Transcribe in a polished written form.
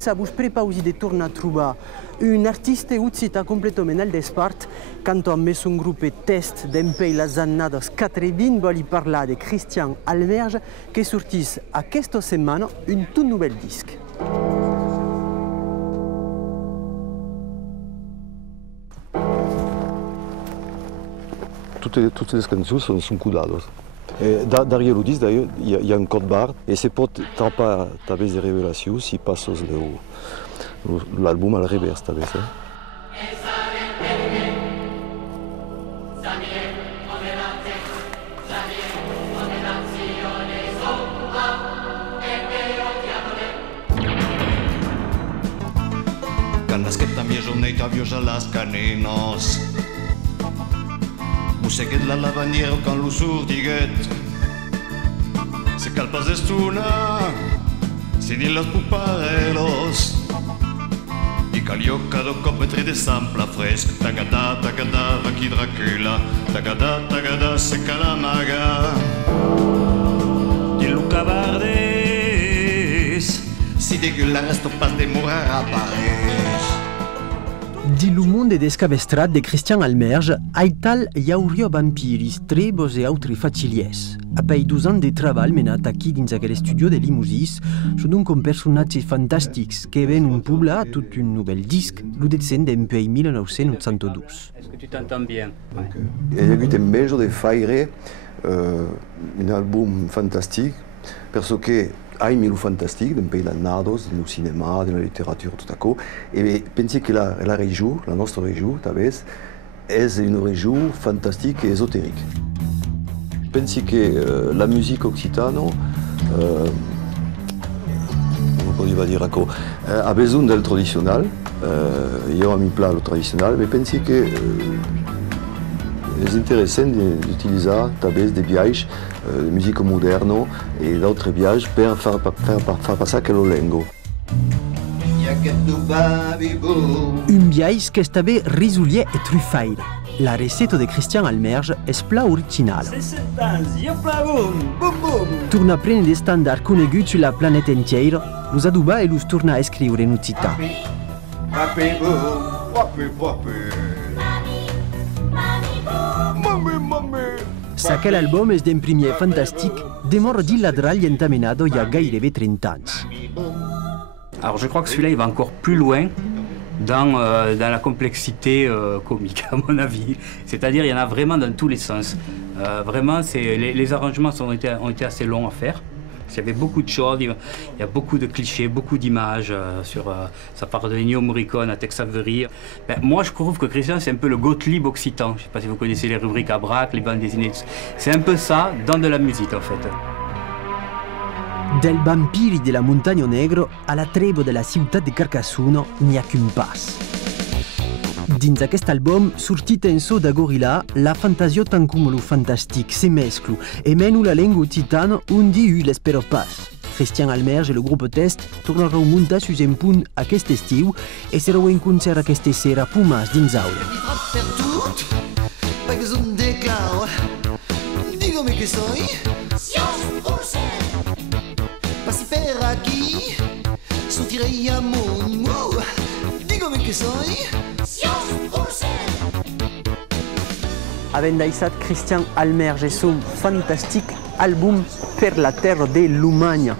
Ça vous prépare aussi de tornar a trobar un artiste utzita completament al despart quand on met son groupe test d'empei les anades 80 vol parlar de Christian Almerge que sortís aquesta setmana un tout nouvel disc. Toutes les cançons sont codades. Derrière le disque, d'ailleurs, il y a un code barre et c'est pour pas t'avoir des révélations si passes l'album à la reverse. Quand nasqueta mia giornata viosa las caninos Museguet la lavaniera quand lo surdiguet Se calpas d'estuna Se din los puparelos I calioca do copetri de sampla fresc Tagada, tagada, vaqui Dracula Tagada, tagada, se calamaga Din Luca Bardes Si dégueula resto pas de morar a París Di lo monde descabestrat de Christian Almerge, aital hi hauria vampiris, trebos e autri faciliers. Apoi 2 ans de treball menat aquí dins aquell estudio de Limousis, són un com personatges fantàstics que ven un poblar tot un nouvel disc, lo decent d'empei 1982. Est-ce que tu t'entends bien? Il y a eu un belge de faire un album fantastique, parce que aimi lo fantastique, d'un pays d'annados, du cinéma, de la littérature, tout à coup. Et pensez que la région, la notre région, est une région fantastique et ésotérique. Pensez que la musique occitane, on va dire, a besoin del traditionnel. Io mi piace le traditionnel, mais pensez que c'est intéressant d'utiliser des viages de musique moderne et d'autres viages pour faire passer que le lengo. Un viatge que estava risolier e truffaire. La receta de Christian Almerge és pla original. Torna a prendre des standards coneguts sur la planète entière, los aduba e los torna a escriure en occità. Aquel album és d'un primer fantastic de mort d'Illadral i entamenado il y a gairebé 30 ans. Alors je crois que celui-là il va encore plus loin dans la complexité comique à mon avis. C'est-à-dire il y en a vraiment dans tous les sens. Vraiment les arrangements ont été assez longs à faire. Il y avait beaucoup de choses, il y a beaucoup de clichés, beaucoup d'images ça part de Ennio Morricone à Tex Avery. Moi je trouve que Christian c'est un peu le Gottlieb occitan. Je ne sais pas si vous connaissez les rubriques à Braque, les bandes dessinées. C'est un peu ça dans de la musique en fait. Del vampiri de la Montagna Negra à la treva de la ciutat de Carcassonne n'hi ha qu'un pas. Dins aquest album, sortit en so de gorilla, la fantasia tant com lo fantastic se mesclo e menu la lengua occitana un di l'espero pas. Christian Almerge e el grup test tornaran a muntar sus un punt aquest estiu e sereu en concert aquesta sera Pumas dins aula. Dígame que soy Passi per aquí Sortirei a mon Dígame que soy Havent deixat Christian Almerge son fantastic àlbum per la terra de l'Umanya.